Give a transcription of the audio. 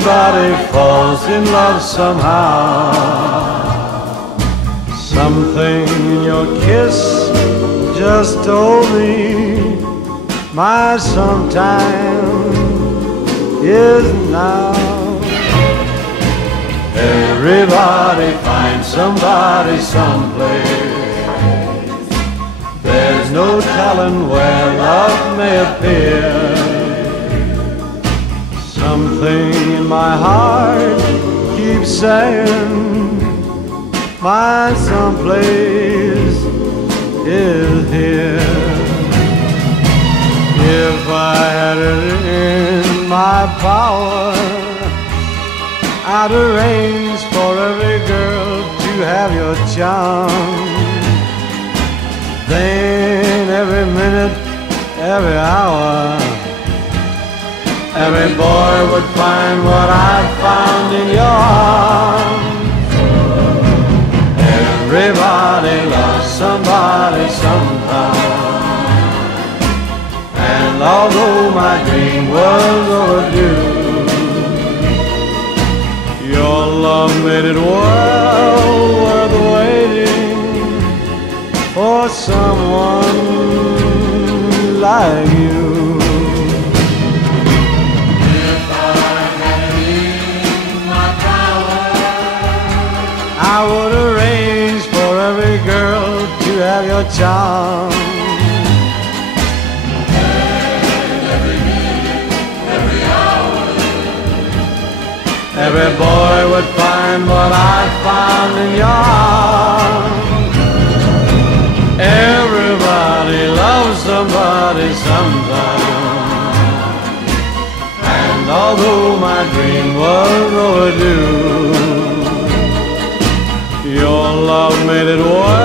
Everybody falls in love somehow. Something in your kiss just told me my sometime is now. Everybody finds somebody someplace. There's no telling where love may appear. Something in my heart keeps saying my someplace is here. If I had it in my power, I'd arrange for every girl to have your charm. Then every minute, every hour, every boy would find what I found in your arms. Everybody loves somebody sometime. And although my dream was overdue, your love made it well worth waiting for someone like you. If I had it in my power, I would arrange for every girl to have your charm. and every minute, every hour, Every boy would find what I found in your arms. Everybody loves somebody sometime. And although my dream was overdue, your love made it worth